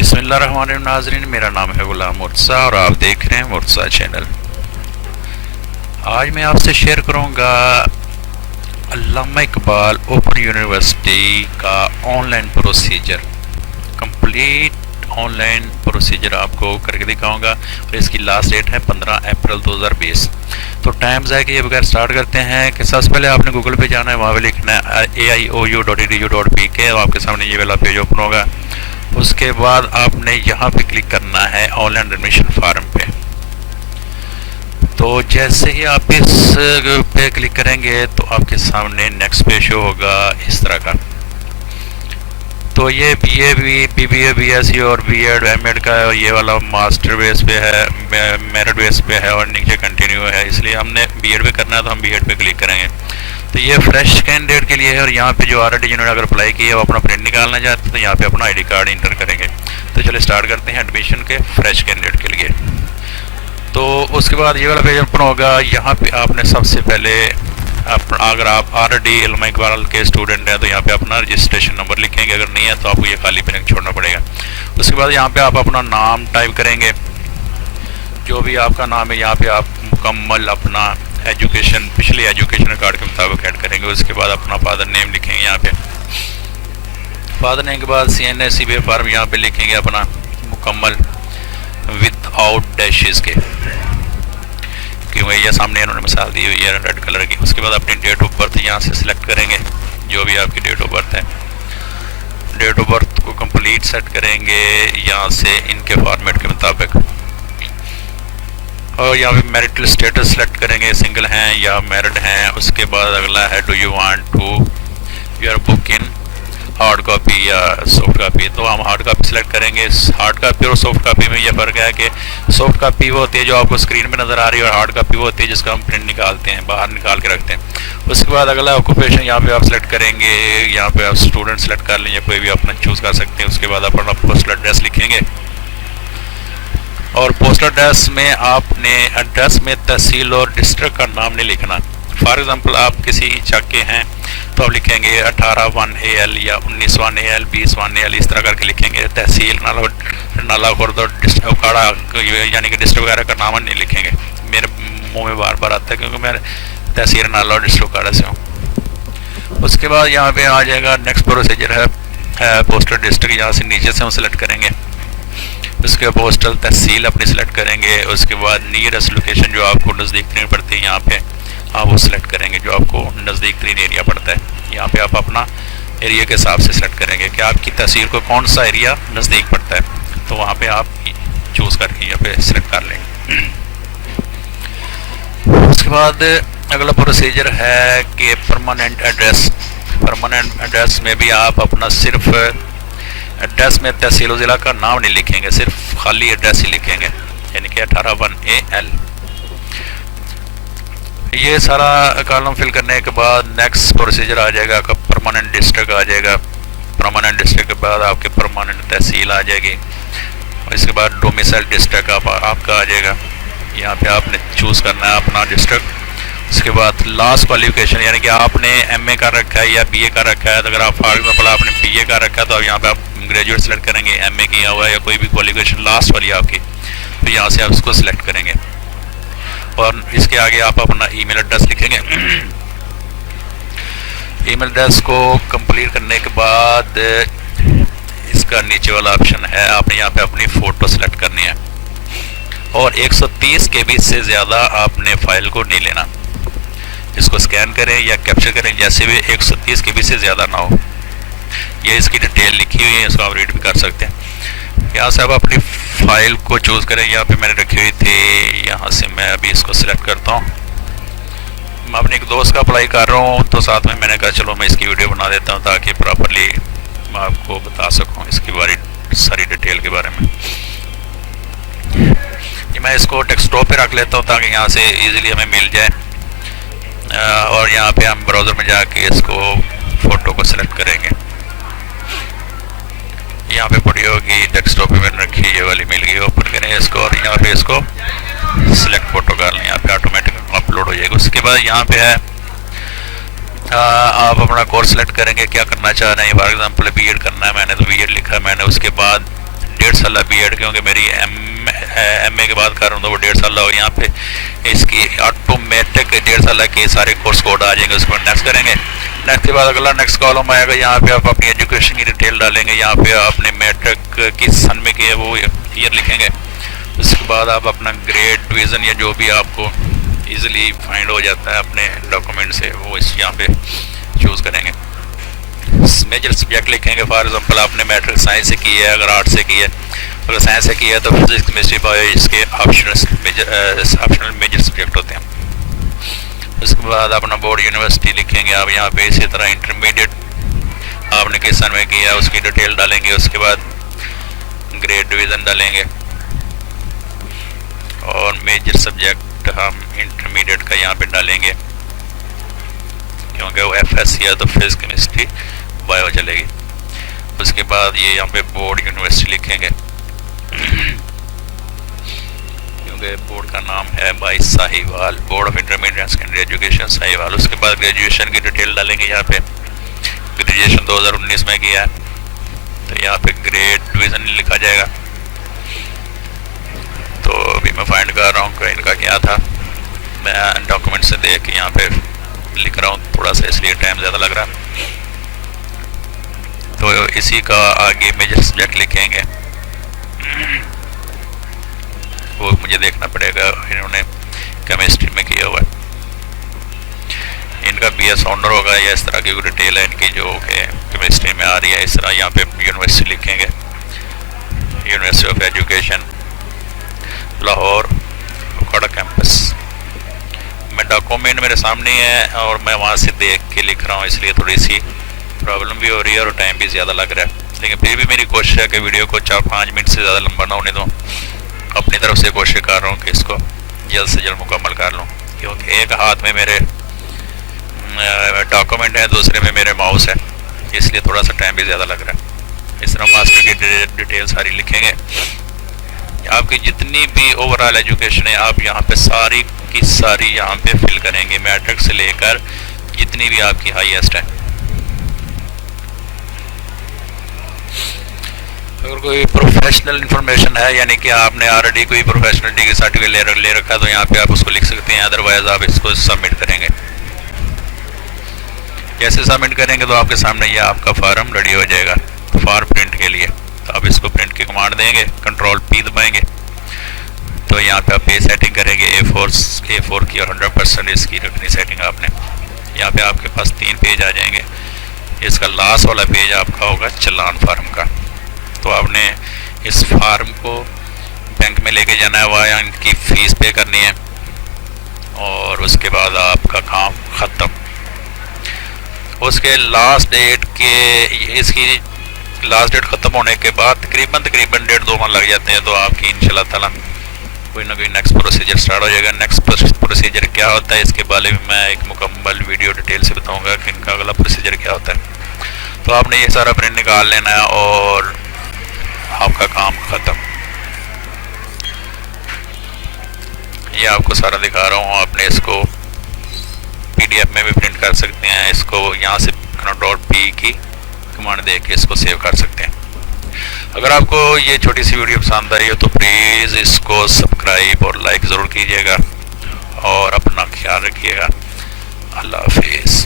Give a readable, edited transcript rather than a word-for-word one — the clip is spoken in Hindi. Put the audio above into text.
बिस्मिल्लाहिर्रहमानिर्रहीम। नाज़रीन, मेरा नाम है गुलाम मुर्तज़ा और आप देख रहे हैं मुर्तज़ा चैनल। आज मैं आपसे शेयर करूंगा अल्लामा इकबाल ओपन यूनिवर्सिटी का online procedure, complete online procedure आपको करके दिखाऊंगा। और इसकी लास्ट डेट है 15 अप्रैल 2020। तो टाइम ज़ाया किए बगैर स्टार्ट करते हैं कि सबसे पहले आपने गूगल पे जाना है, वहाँ पे लिखना है AIOU.edu.pk। आपके सामने ये वाला पेज ओपन होगा। उसके बाद आपने यहाँ पे क्लिक करना है ऑनलाइन एडमिशन फॉर्म पे। तो जैसे ही आप इस पे क्लिक करेंगे तो आपके सामने नेक्स्ट पेज शो होगा इस तरह का। तो ये BA BBA BSc और B.Ed M.Ed का ये वाला मास्टर बेस पे है, मेरिट बेस पे है और नीचे कंटिन्यू है। इसलिए हमने B.Ed पे करना है तो हम B.Ed पे क्लिक करेंगे। तो ये फ्रेश कैंडिडेट के लिए है और यहाँ पे जो ऑलरेडी जिन्होंने अगर अप्लाई किया है वो अपना प्रिंट निकालना चाहते हैं तो यहाँ पे अपना ID कार्ड इंटर करेंगे। तो चलिए स्टार्ट करते हैं एडमिशन के फ्रेश कैंडिडेट के लिए। तो उसके बाद ये वाला पेज ओपन होगा। यहाँ पे आपने सबसे पहले अगर आप ऑलरेडी अल्लामा इकबाल के स्टूडेंट हैं तो यहाँ पे अपना रजिस्ट्रेशन नंबर लिखेंगे, अगर नहीं है तो आपको ये खाली ब्लैंक छोड़ना पड़ेगा। उसके बाद यहाँ पे आप अपना नाम टाइप करेंगे, जो भी आपका नाम है। यहाँ पे आप मुकम्मल अपना एजुकेशन, पिछले एजुकेशन कार्ड के मुताबिक ऐड करेंगे। उसके बाद अपना फादर नेम लिखेंगे यहाँ पे। फादर नेम के बाद CNA-CBA फॉर्म यहाँ पे लिखेंगे अपना मुकम्मल विदाउट डैशेस के, क्योंकि ये सामने इन्होंने मिसाल दी हुई है रेड कलर की। उसके बाद अपनी डेट ऑफ बर्थ यहाँ से सिलेक्ट करेंगे, जो भी आपकी डेट ऑफ बर्थ है। डेट ऑफ बर्थ को कंप्लीट सेट करेंगे यहाँ से इनके फॉर्मेट के मुताबिक। और यहाँ पे मैरिटल स्टेटस सेलेक्ट करेंगे, सिंगल हैं या मैरिड हैं। उसके बाद अगला है do you want to your book in hard copy या सॉफ्ट कॉपी। तो हम हार्ड कॉपी सेलेक्ट करेंगे। हार्ड कॉपी और सॉफ्ट कॉपी में ये फ़र्क है कि सॉफ्ट कॉपी वो होती है जो आपको स्क्रीन पे नज़र आ रही है, और हार्ड कॉपी वो होती है जिसका हम प्रिंट निकालते हैं, बाहर निकाल के रखते हैं। उसके बाद अगला ऑक्यूपेशन यहाँ पे आप सेलेक्ट करेंगे। यहाँ पे आप स्टूडेंट सेलेक्ट कर लें या कोई भी अपना चूज़ कर सकते हैं। उसके बाद अपना पोस्टल एड्रेस लिखेंगे और पोस्टल एड्रेस में आपने एड्रेस में तहसील और डिस्ट्रिक्ट का नाम नहीं लिखना। फॉर एग्जांपल आप किसी चक के हैं तो आप लिखेंगे 18-1 AL या 19-1 AL 20-1 AL इस तरह करके लिखेंगे। तहसील नाला खुर्द और उकाड़ा यानी कि डिस्ट्रिक्ट वगैरह का नाम नहीं लिखेंगे। मेरे मुंह में बार बार आता है क्योंकि मैं तहसील नाला और डिस्ट्रिक्ट उकाड़ा से हूँ। उसके बाद यहाँ पे आ जाएगा नेक्स्ट प्रोसीजर है पोस्टल डिस्ट्रिक्ट। यहाँ से नीचे से हम सेलेक्ट करेंगे। उसके बाद पोस्टल तहसील अपनी सेलेक्ट करेंगे। उसके बाद नियरेस्ट लोकेशन जो आपको नज़दीक तरीन पड़ती है यहाँ पे आप वो सिलेक्ट करेंगे, जो आपको नज़दीक तरीन एरिया पड़ता है। यहाँ पे आप अपना एरिया के हिसाब से सेलेक्ट करेंगे कि आपकी तहसील को कौन सा एरिया नज़दीक पड़ता है, तो वहाँ पे आप चूज़ करके यहाँ पे सिलेक्ट कर लेंगे। उसके बाद अगला प्रोसीजर है कि परमानेंट एड्रेस। परमानेंट एड्रेस में भी आप अपना सिर्फ एड्रेस में तहसील ज़िला का नाम नहीं लिखेंगे, सिर्फ खाली एड्रेस ही लिखेंगे, यानी कि 18-1 AL। ये सारा कॉलम फिल करने के बाद नेक्स्ट प्रोसीजर आ जाएगा आपका परमानेंट डिस्ट्रिक्ट आ जाएगा। परमानेंट डिस्ट्रिक्ट के बाद आपके परमानेंट तहसील आ जाएगी। इसके बाद डोमिसाइल डिस्ट्रिक्ट आपका आ जाएगा। यहाँ पे आपने चूज़ करना है अपना डिस्ट्रिक्ट। उसके बाद लास्ट क्वालिफिकेशन, यानी कि आपने MA कर रखा है या BA कर रखा है। तो अगर आप फॉर एग्जाम्पल आपने BA कर रखा है तो यहाँ पे आप ग्रेजुएट सेलेक्ट करेंगे, MA किया हुआ है या कोई भी क्वालिफिकेशन लास्ट वाली आपकी, तो यहाँ से आप उसको सिलेक्ट करेंगे। और इसके आगे आप अपना ईमेल एड्रेस लिखेंगे। ईमेल एड्रेस को कंप्लीट करने के बाद इसका नीचे वाला ऑप्शन है, आपने यहाँ पे अपनी फ़ोटो सेलेक्ट करनी है। और 130 KB से ज़्यादा आपने फाइल को नहीं लेना। इसको स्कैन करें या कैप्चर करें, जैसे भी 130 KB से ज़्यादा ना हो। ये इसकी डिटेल लिखी हुई है, इसको आप रीड भी कर सकते हैं। यहाँ से आप अपनी फ़ाइल को चूज़ करें। यहाँ पे मैंने रखी हुई थी, यहाँ से मैं अभी इसको सिलेक्ट करता हूँ। मैं अपने एक दोस्त का अप्लाई कर रहा हूँ तो साथ में मैंने कहा चलो मैं इसकी वीडियो बना देता हूँ ताकि प्रॉपरली मैं आपको बता सकूँ इसकी सारी डिटेल के बारे में। मैं इसको डेस्कटॉप पे रख लेता हूँ ताकि यहाँ से इजीली हमें मिल जाए। और यहाँ पे हम ब्राउज़र में जाके इसको फ़ोटो को सिलेक्ट करेंगे। यहाँ पे पड़ी होगी डेस्कटॉप पे मैंने रखी, ये वाली मिल गई। ओपन करें इसको और यहाँ पे इसको सिलेक्ट फ़ोटो कर लें। यहाँ पे ऑटोमेटिक अपलोड हो जाएगा। उसके बाद यहाँ पे है आप अपना कोर्स सेलेक्ट करेंगे, क्या करना चाह रहे हैं। फॉर एग्जांपल B.Ed करना है, मैंने तो B.Ed लिखा है मैंने। उसके बाद 1.5 साल बीएड, क्योंकि मेरी एमए के बाद कर रहा हूँ तो वो 1.5 साल हो। यहाँ पे इसकी ऑटोमेटिक 1.5 साल के सारे कोर्स कोड आ जाएंगे, उसको नेक्स्ट करेंगे। नेक्स्ट के बाद अगला नेक्स्ट कॉलम आएगा, यहाँ पे आप अपनी एजुकेशन की डिटेल डालेंगे। यहाँ पे आपने मैट्रिक किस सन में किया वो ईयर लिखेंगे। उसके बाद आप अपना ग्रेड डिवीज़न या जो भी आपको ईजिली फाइंड हो जाता है अपने डॉक्यूमेंट से, वो इस यहाँ पे चूज़ करेंगे। मेजर सब्जेक्ट लिखेंगे। फॉर एग्जांपल आपने मैट्रिक साइंस से की है, अगर आर्ट्स से की है, अगर साइंस से की है तो फिजिक्स केमिस्ट्री बायो इसके ऑप्शनल मेजर सब्जेक्ट होते हैं। उसके बाद अपना बोर्ड यूनिवर्सिटी लिखेंगे आप यहाँ पे। इसी तरह इंटरमीडिएट आपने किस सन में किया उसकी डिटेल डालेंगे। उसके बाद ग्रेड डिवीज़न डालेंगे और मेजर सब्जेक्ट हम इंटरमीडिएट का यहाँ पे डालेंगे, क्योंकि वो एफएससी है तो फिजिक्स केमिस्ट्री बायो चलेगी। उसके बाद ये यहाँ पे बोर्ड यूनिवर्सिटी लिखेंगे, क्योंकि बोर्ड का नाम है भाई Sahiwal, board of intermediate and secondary education Sahiwal. उसके बाद ग्रेजुएशन की डिटेल डालेंगे। यहाँ पे ग्रेजुएशन 2019 में किया है तो यहाँ पे ग्रेड डिवीज़न लिखा जाएगा। तो अभी मैं फाइंड कर रहा हूँ कि इनका क्या था, मैं डॉक्यूमेंट से देख के यहाँ पे लिख रहा हूँ थोड़ा सा, इसलिए टाइम ज़्यादा लग रहा है। तो इसी का आगे मेजर सब्जेक्ट लिखेंगे, वो मुझे देखना पड़ेगा। इन्होंने केमिस्ट्री में किया हुआ है, इनका बीएस ऑनर होगा या इस तरह की डिटेल है इनकी जो कि केमिस्ट्री में आ रही है। इस तरह यहाँ पे यूनिवर्सिटी लिखेंगे, यूनिवर्सिटी ऑफ एजुकेशन लाहौर उखाड़ा कैंपस। मैं डॉक्यूमेंट मेरे सामने है और मैं वहाँ से देख के लिख रहा हूँ, इसलिए थोड़ी सी प्रॉब्लम भी हो रही है और टाइम भी ज़्यादा लग रहा है। लेकिन फिर भी मेरी कोशिश है कि वीडियो को 4-5 मिनट से ज़्यादा लंबा ना होने दूँ। अपनी तरफ से कोशिश कर रहा हूँ कि इसको जल्द से जल्द मुकम्मल कर लूँ, क्योंकि एक हाथ में मेरे डॉक्यूमेंट है, दूसरे में मेरे माउस है, इसलिए थोड़ा सा टाइम भी ज़्यादा लग रहा है। इस तरह मास्टर की डिटेल सारी लिखेंगे। आपकी जितनी भी ओवरऑल एजुकेशन है आप यहाँ पे सारी की सारी यहाँ पे फिल करेंगे, मैट्रिक से लेकर जितनी भी आपकी हाईएस्ट है। अगर कोई प्रोफेशनल इंफॉर्मेशन है, यानी कि आपने ऑलरेडी कोई प्रोफेशनल डिग्री सर्टिफिकेट ले रखा है, तो यहाँ पे आप उसको लिख सकते हैं। अदरवाइज आप इसको सबमिट करेंगे। जैसे सबमिट करेंगे तो आपके सामने ये आपका फार्म रेडी हो जाएगा फॉर प्रिंट के लिए। तो आप इसको प्रिंट की कमांड देंगे, Ctrl+P दबाएंगे तो यहाँ पे आप पेज सेटिंग करेंगे A4 की, और 100% इसकी रखनी सेटिंग आपने। यहाँ पे आपके पास 3 पेज आ जाएंगे। इसका लास्ट वाला पेज आपका होगा चालान फार्म का। तो आपने इस फार्म को बैंक में लेके जाना है, वहाँ इनकी फ़ीस पे करनी है और उसके बाद आपका काम ख़त्म। उसके लास्ट डेट के, इसकी लास्ट डेट ख़त्म होने के बाद तकरीबन 1.5-2 माह लग जाते हैं। तो आपकी इंशाल्लाह ताला कोई ना कोई नेक्स्ट प्रोसीजर स्टार्ट हो जाएगा। नेक्स्ट प्रोसीजर क्या होता है इसके बारे में मैं एक मुकम्मल वीडियो डिटेल से बताऊंगा कि इनका अगला प्रोसीजर क्या होता है। तो आपने ये सारा प्रिंट निकाल लेना है और आपका काम ख़त्म। ये आपको सारा दिखा रहा हूँ, आपने इसको PDF में भी प्रिंट कर सकते हैं। इसको यहाँ से Ctrl+P की कमांड दे के इसको सेव कर सकते हैं। अगर आपको ये छोटी सी वीडियो पसंद आई हो तो प्लीज़ इसको सब्सक्राइब और लाइक ज़रूर कीजिएगा और अपना ख्याल रखिएगा। अल्लाह हाफिज़।